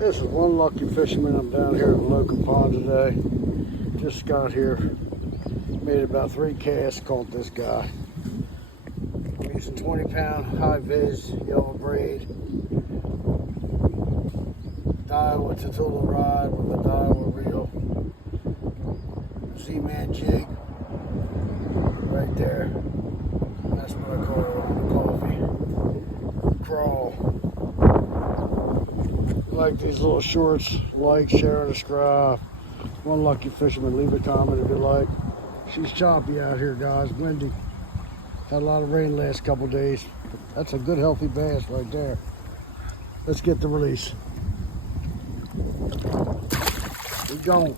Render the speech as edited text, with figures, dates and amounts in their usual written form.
This is one lucky fisherman. I'm down here at the local pond today. Just got here. Made about 3 casts, caught this guy. I'm using 20-pound high-vis yellow braid. Daiwa Tatula rod with a Daiwa reel. Z-Man jig right there. That's what I call the coffee crawl. Like these little shorts, like, share, and subscribe. One lucky fisherman, leave a comment if you like. She's choppy out here, guys, windy. Had a lot of rain last couple days. That's a good healthy bass right there. Let's get the release. We're going.